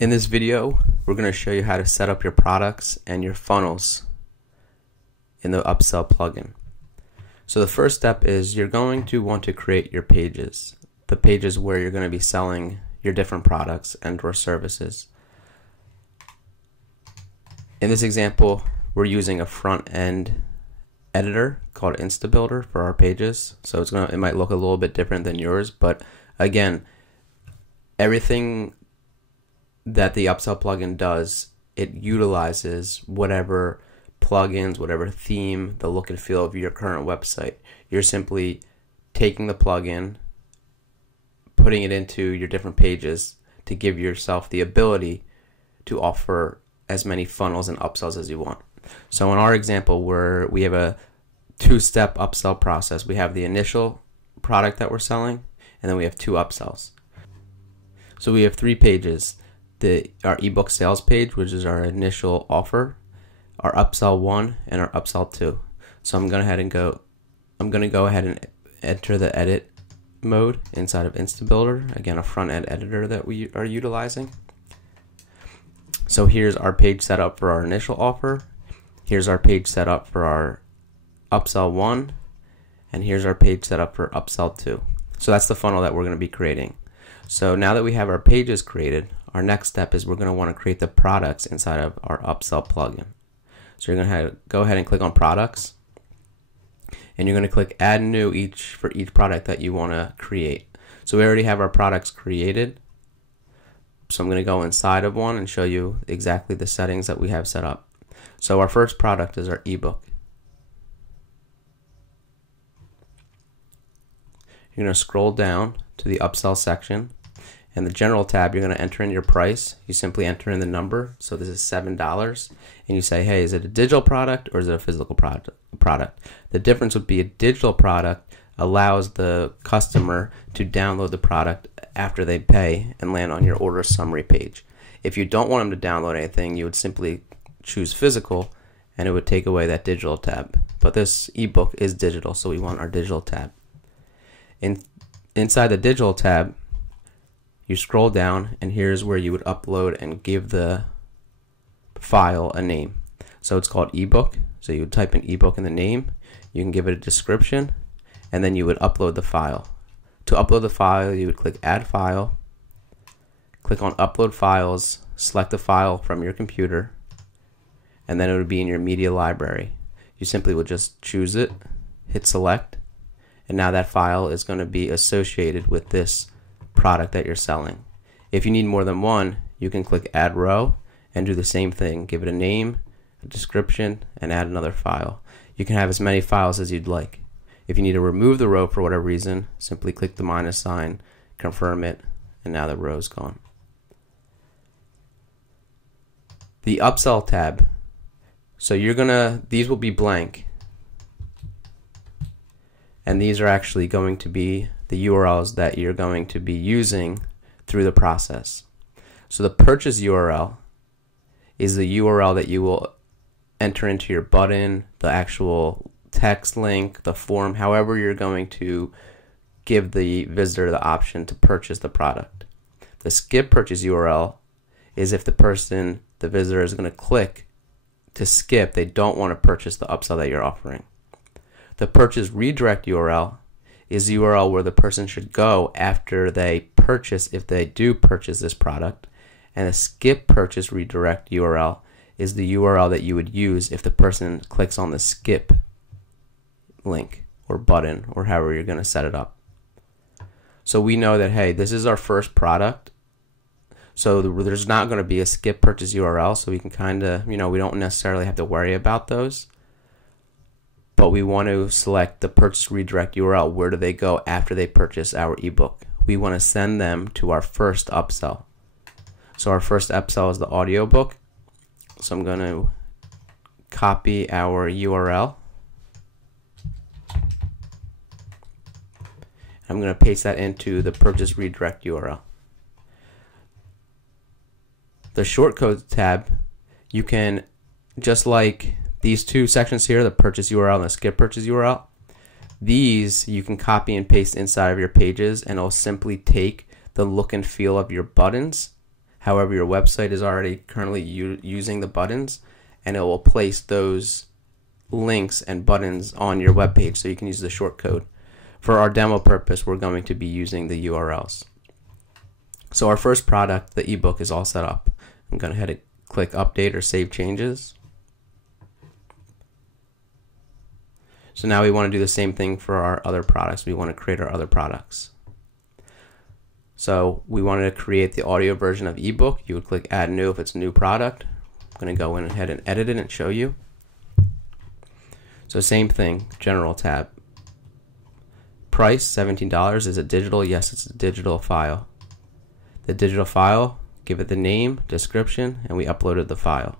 In this video, we're going to show you how to set up your products and your funnels in the Upsell plugin. So the first step is you're going to want to create your pages, the pages where you're going to be selling your different products and or services. In this example, we're using a front-end editor called InstaBuilder for our pages. So it might look a little bit different than yours, but again, everything that the Upsell plugin does, it utilizes whatever plugins, whatever theme, the look and feel of your current website. You're simply taking the plugin, putting it into your different pages to give yourself the ability to offer as many funnels and upsells as you want. So in our example, where we have a two-step upsell process, we have the initial product that we're selling, and then we have two upsells. So we have three pages. Our ebook sales page, which is our initial offer, our upsell 1, and our upsell 2. So I'm going to go ahead and enter the edit mode inside of InstaBuilder, again a front-end editor that we are utilizing. So here's our page set up for our initial offer, here's our page set up for our upsell 1, and here's our page set up for upsell 2. So that's the funnel that we're going to be creating. So now that we have our pages created, our next step is we're going to want to create the products inside of our Upsell plugin. So you're going to go ahead and click on products, and you're going to click add new for each product that you want to create. So we already have our products created. So I'm going to go inside of one and show you exactly the settings that we have set up. So our first product is our ebook. You're going to scroll down to the upsell section. In the general tab, you're going to enter in your price. You simply enter in the number. So this is $7. And you say, hey, is it a digital product or is it a physical product? The difference would be a digital product allows the customer to download the product after they pay and land on your order summary page. If you don't want them to download anything, you would simply choose physical and it would take away that digital tab. But this ebook is digital, so we want our digital tab. Inside the digital tab, you scroll down and here's where you would upload and give the file a name. So it's called ebook. So you would type in ebook in the name, you can give it a description, and then you would upload the file. To upload the file, you would click add file, click on upload files, select the file from your computer, and then it would be in your media library. You simply would just choose it, hit select, and now that file is going to be associated with this product that you're selling. If you need more than one, you can click add row and do the same thing. Give it a name, a description, and add another file. You can have as many files as you'd like. If you need to remove the row for whatever reason, simply click the minus sign, confirm it, and now the row is gone. The Upsell tab. So these will be blank. And these are actually going to be the URLs that you're going to be using through the process. So the purchase URL is the URL that you will enter into your button, the actual text link, the form, however you're going to give the visitor the option to purchase the product. The skip purchase URL is if the visitor is going to click to skip, they don't want to purchase the upsell that you're offering. The purchase redirect URL is the URL where the person should go after they purchase, if they do purchase this product. And the skip purchase redirect URL is the URL that you would use if the person clicks on the skip link or button or however you're going to set it up. So we know that, hey, this is our first product. So there's not going to be a skip purchase URL, so we can kind of, we don't necessarily have to worry about those. But we want to select the purchase redirect URL. Where do they go after they purchase our ebook? We want to send them to our first upsell. So our first upsell is the audiobook. So I'm going to copy our URL. I'm going to paste that into the purchase redirect URL. The shortcodes tab, you can, just like these two sections here, the purchase URL and the skip purchase URL, these you can copy and paste inside of your pages, and it'll simply take the look and feel of your buttons however your website is already currently using the buttons, and it will place those links and buttons on your web page so you can use the shortcode. For our demo purpose, we're going to be using the URLs. So our first product, the ebook, is all set up. I'm going to head and click update or save changes. So now we want to do the same thing for our other products. We want to create our other products. So we wanted to create the audio version of ebook. You would click add new if it's a new product. I'm going to go in ahead and edit it and show you. So same thing, general tab. Price $17. Is it digital? Yes, it's a digital file. The digital file, give it the name, description, and we uploaded the file.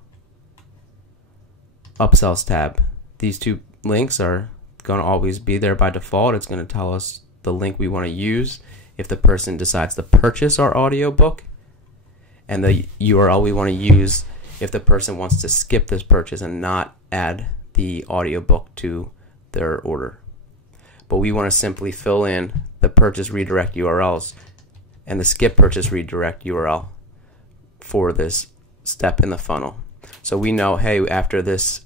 Upsells tab. These two links are going to always be there by default. It's going to tell us the link we want to use if the person decides to purchase our audiobook, and the URL we want to use if the person wants to skip this purchase and not add the audiobook to their order. But we want to simply fill in the purchase redirect URLs and the skip purchase redirect URL for this step in the funnel. So we know, hey, after this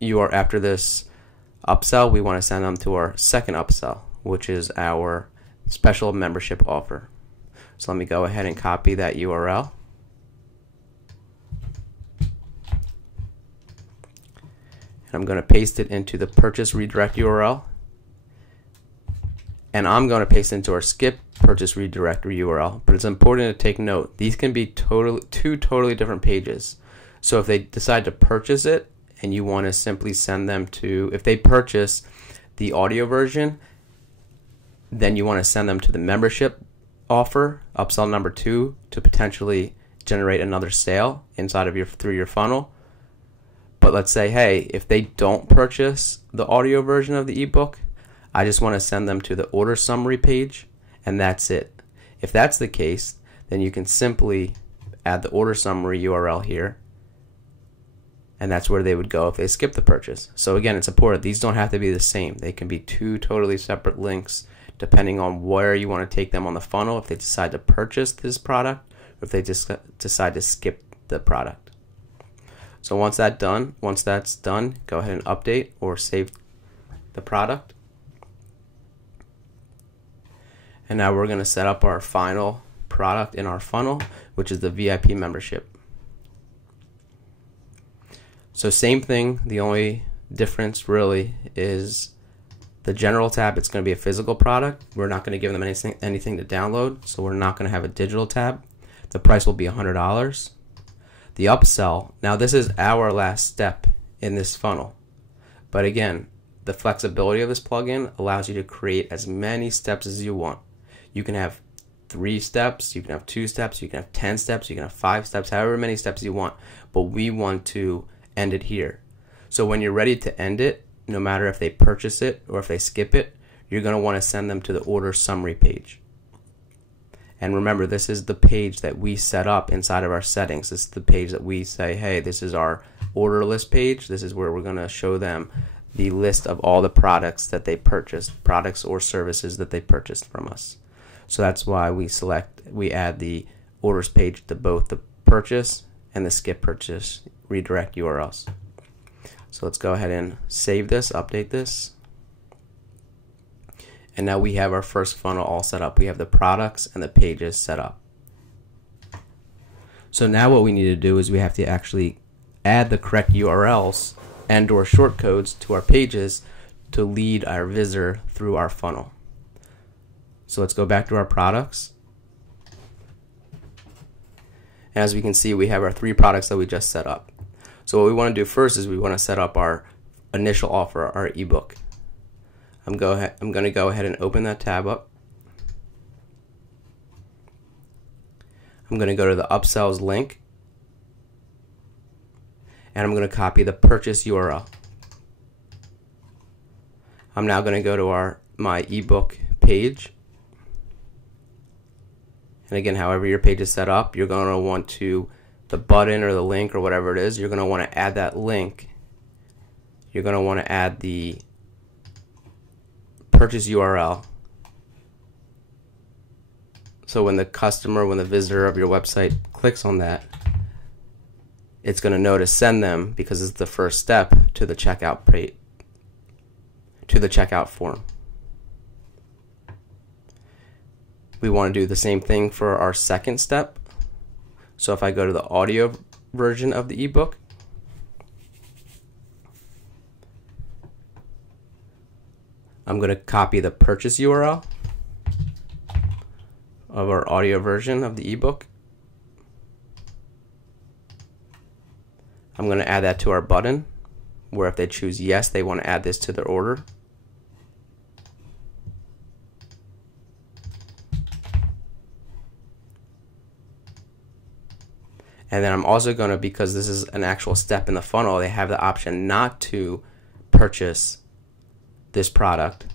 upsell, we want to send them to our second upsell, which is our special membership offer. So let me go ahead and copy that URL. And I'm going to paste it into the purchase redirect URL. And I'm going to paste it into our skip purchase redirect URL. But it's important to take note, these can be two totally different pages. So if they decide to purchase it and you want to simply send them to, if they purchase the audio version, then you want to send them to the membership offer, upsell number 2, to potentially generate another sale inside of through your funnel. But let's say, hey, if they don't purchase the audio version of the ebook, I just want to send them to the order summary page, and that's it. If that's the case, then you can simply add the order summary URL here, and that's where they would go if they skip the purchase. So again, it's important. These don't have to be the same. They can be two totally separate links depending on where you want to take them on the funnel, if they decide to purchase this product or if they just decide to skip the product. So once that's done, go ahead and update or save the product. And now we're going to set up our final product in our funnel, which is the VIP membership. So same thing, the only difference really is the general tab. It's going to be a physical product. We're not going to give them anything to download, so we're not going to have a digital tab. The price will be $100. The upsell, now this is our last step in this funnel. But again, the flexibility of this plugin allows you to create as many steps as you want. You can have 3 steps, you can have 2 steps, you can have 10 steps, you can have 5 steps, however many steps you want. But we want to end it here. So when you're ready to end it, no matter if they purchase it or if they skip it, you're going to want to send them to the order summary page. And remember, this is the page that we set up inside of our settings. This is the page that we say, hey, this is our order list page. This is where we're going to show them the list of all the products that they purchased, products or services that they purchased from us. So that's why we add the orders page to both the purchase and the skip purchase redirect URLs. So let's go ahead and save this, update this. And now we have our first funnel all set up. We have the products and the pages set up. So now what we need to do is we have to actually add the correct URLs and or shortcodes to our pages to lead our visitor through our funnel. So let's go back to our products. And as we can see, we have our 3 products that we just set up. So what we want to do first is we want to set up our initial offer, our ebook. I'm going to go ahead and open that tab up. I'm going to go to the upsells link, and I'm going to copy the purchase URL. I'm now going to go to my ebook page. And again, however your page is set up, you're going to want to, the button or the link or whatever it is, you're going to want to add that link. You're going to want to add the purchase URL. So when the customer, when the visitor of your website clicks on that, it's going to know to send them, because it's the first step, to the checkout form. We want to do the same thing for our second step. So if I go to the audio version of the ebook, I'm going to copy the purchase URL of our audio version of the ebook. I'm going to add that to our button, where if they choose yes, they want to add this to their order. And then I'm also going to, because this is an actual step in the funnel, they have the option not to purchase this product.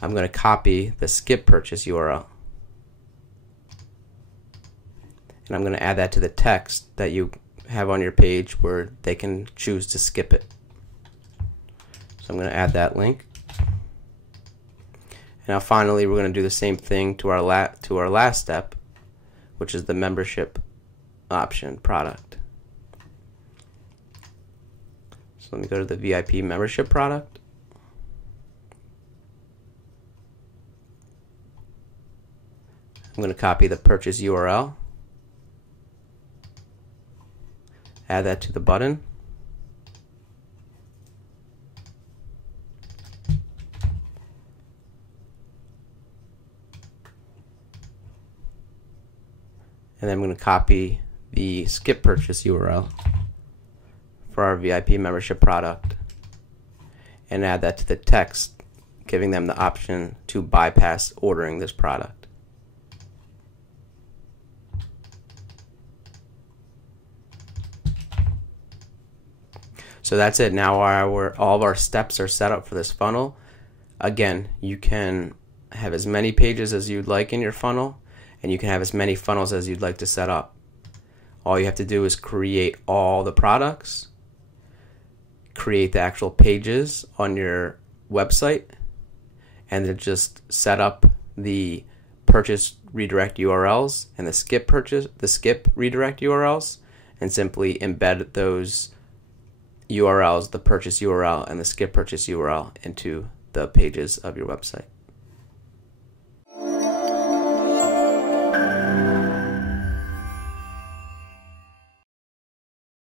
I'm going to copy the skip purchase URL. And I'm going to add that to the text that you have on your page where they can choose to skip it. So I'm going to add that link. Now finally, we're going to do the same thing to our last step, which is the membership option product. So let me go to the VIP membership product. I'm going to copy the purchase URL, add that to the button, and then I'm going to copy the skip purchase URL for our VIP membership product and add that to the text, giving them the option to bypass ordering this product. So that's it. Now all of our steps are set up for this funnel. Again, you can have as many pages as you'd like in your funnel, and you can have as many funnels as you'd like to set up. All you have to do is create all the products, create the actual pages on your website, and then just set up the purchase redirect URLs and the skip redirect URLs, and simply embed those URLs, the purchase URL and the skip purchase URL, into the pages of your website.